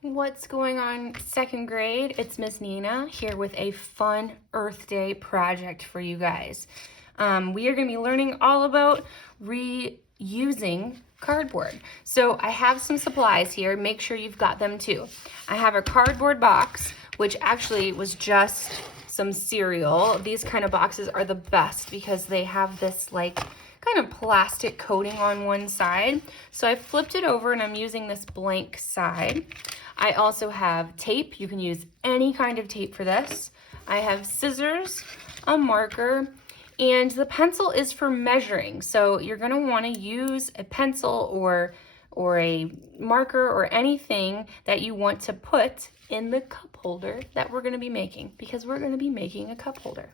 What's going on, second grade? It's Miss Nina here with a fun Earth Day project for you guys. We are going to be learning all about reusing cardboard. So I have some supplies here. Make sure you've got them too. I have a cardboard box, which actually was just some cereal. These kind of boxes are the best because they have this like kind of plastic coating on one side. So I flipped it over and I'm using this blank side. I also have tape. You can use any kind of tape for this. I have scissors, a marker, and the pencil is for measuring. So you're going to want to use a pencil or a marker or anything that you want to put in the cup holder that we're going to be making, because we're going to be making a cup holder.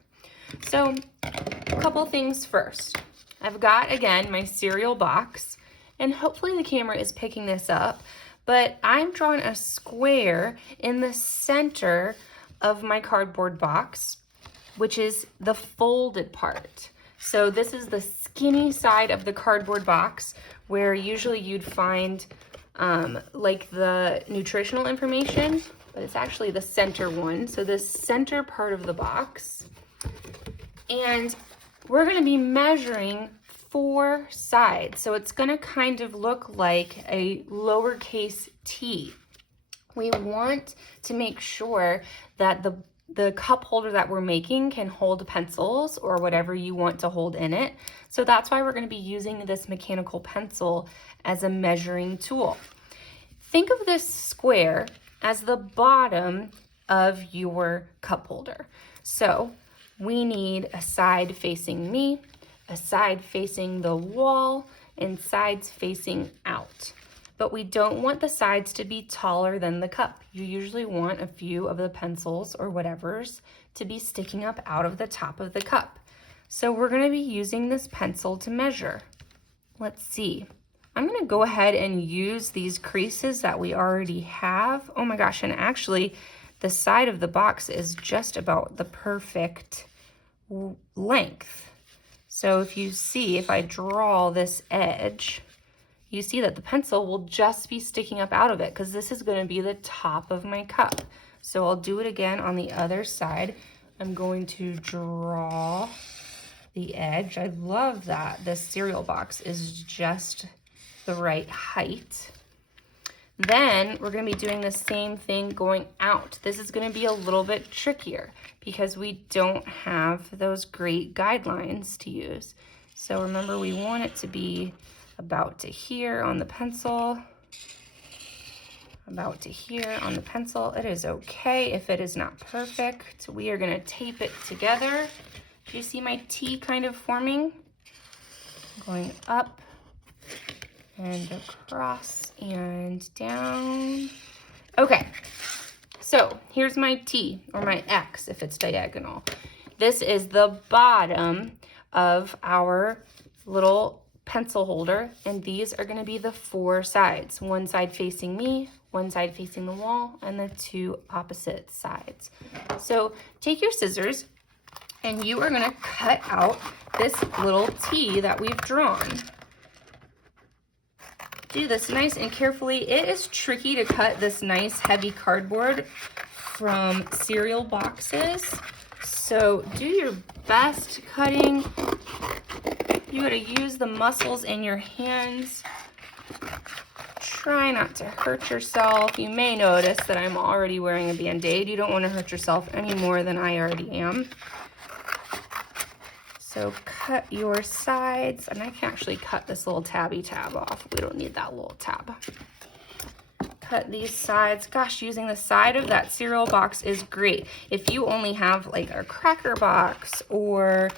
So a couple things first. I've got, again, my cereal box, and hopefully the camera is picking this up, but I'm drawing a square in the center of my cardboard box, which is the folded part. So this is the skinny side of the cardboard box where usually you'd find like the nutritional information, but it's actually the center one. So this center part of the box. And we're going to be measuring 4 sides. So it's going to kind of look like a lowercase t. We want to make sure that the cup holder that we're making can hold pencils or whatever you want to hold in it. So that's why we're going to be using this mechanical pencil as a measuring tool. Think of this square as the bottom of your cup holder. So we need a side facing me, a side facing the wall, and sides facing out. But we don't want the sides to be taller than the cup. You usually want a few of the pencils or whatever's to be sticking up out of the top of the cup. So we're going to be using this pencil to measure. Let's see. I'm going to go ahead and use these creases that we already have. Oh my gosh, and actually the side of the box is just about the perfect length. So if you see, if I draw this edge, you see that the pencil will just be sticking up out of it because this is going to be the top of my cup. So I'll do it again on the other side. I'm going to draw the edge. I love that this cereal box is just the right height. Then we're going to be doing the same thing going out. This is going to be a little bit trickier because we don't have those great guidelines to use. So remember, we want it to be about to here on the pencil, about to here on the pencil. It is okay if it is not perfect. We are going to tape it together. Do you see my T kind of forming? Going up and across and down. Okay, so here's my T, or my X if it's diagonal. This is the bottom of our little pencil holder, and these are going to be the 4 sides. One side facing me, one side facing the wall, and the 2 opposite sides. So take your scissors, and you are going to cut out this little T that we've drawn. Do this nice and carefully. It is tricky to cut this nice heavy cardboard from cereal boxes, so do your best cutting. You gotta use the muscles in your hands. Try not to hurt yourself. You may notice that I'm already wearing a Band-Aid. You don't want to hurt yourself any more than I already am. So cut your sides, and I can actually cut this little tabby tab off. We don't need that little tab. Cut these sides. Gosh, using the side of that cereal box is great. If you only have like a cracker box or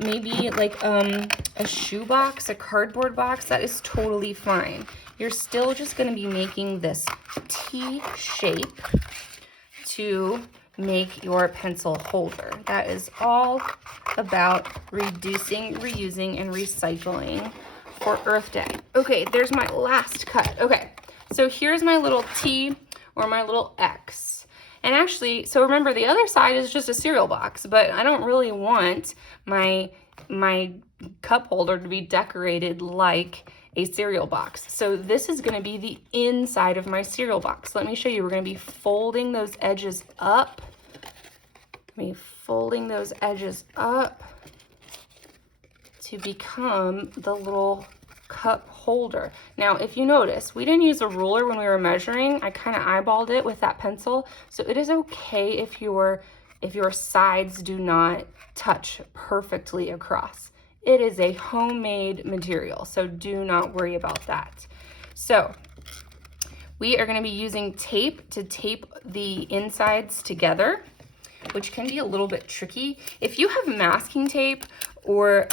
maybe like a shoe box, a cardboard box, that is totally fine. You're still just going to be making this T shape to make your pencil holder. That is all about reducing, reusing, and recycling for Earth Day. Okay, there's my last cut. Okay, so here's my little T or my little X. And actually, so remember, the other side is just a cereal box, but I don't really want my cup holder to be decorated like a cereal box. So this is gonna be the inside of my cereal box. Let me show you. We're gonna be folding those edges up. Folding those edges up to become the little cup holder. Now, if you notice, we didn't use a ruler when we were measuring. I kind of eyeballed it with that pencil. So it is okay if your sides do not touch perfectly across. It is a homemade material, so do not worry about that. So we are going to be using tape to tape the insides together, which can be a little bit tricky. If you have masking tape or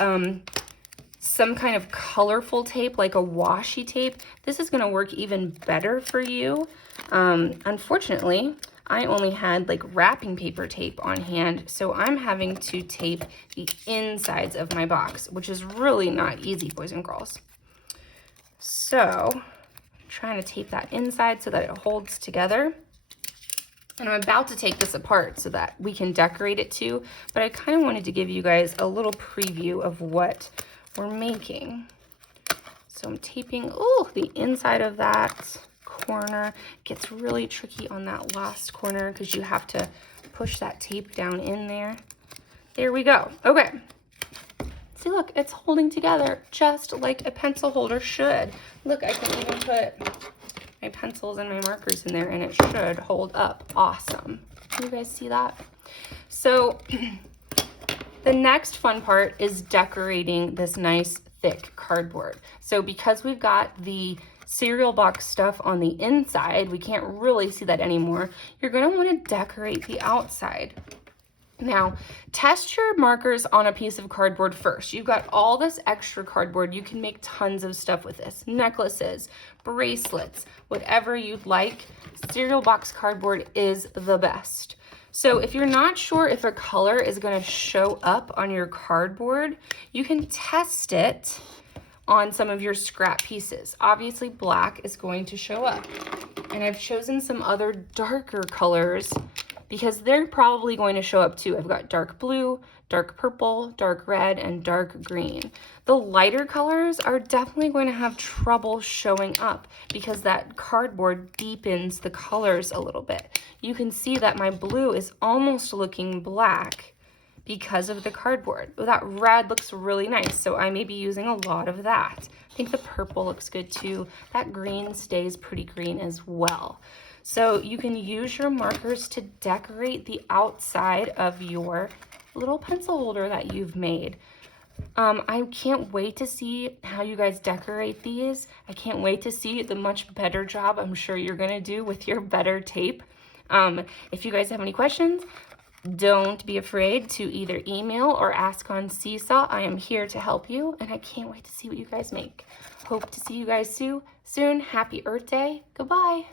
some kind of colorful tape, like a washi tape, this is gonna work even better for you. Unfortunately, I only had like wrapping paper tape on hand, so I'm having to tape the insides of my box, which is really not easy, boys and girls. So, I'm trying to tape that inside so that it holds together. And I'm about to take this apart so that we can decorate it too, but I kind of wanted to give you guys a little preview of what we're making. So I'm taping, the inside of that corner. It gets really tricky on that last corner because you have to push that tape down in there. There we go. Okay. See, look, it's holding together just like a pencil holder should. Look, I can even put my pencils and my markers in there and it should hold up awesome. Can you guys see that? So the next fun part is decorating this nice thick cardboard. So because we've got the cereal box stuff on the inside, we can't really see that anymore. You're going to want to decorate the outside. Now, test your markers on a piece of cardboard first. You've got all this extra cardboard. You can make tons of stuff with this. Necklaces, bracelets, whatever you'd like. Cereal box cardboard is the best. So if you're not sure if a color is going to show up on your cardboard, you can test it on some of your scrap pieces. Obviously, black is going to show up. And I've chosen some other darker colors because they're probably going to show up too. I've got dark blue, dark purple, dark red, and dark green. The lighter colors are definitely going to have trouble showing up because that cardboard deepens the colors a little bit. You can see that my blue is almost looking black because of the cardboard. Oh, that red looks really nice, so I may be using a lot of that. I think the purple looks good too. That green stays pretty green as well. So you can use your markers to decorate the outside of your little pencil holder that you've made. I can't wait to see how you guys decorate these. I can't wait to see the much better job I'm sure you're gonna do with your better tape. If you guys have any questions, don't be afraid to either email or ask on Seesaw. I am here to help you, and I can't wait to see what you guys make. Hope to see you guys soon. Happy Earth Day. Goodbye.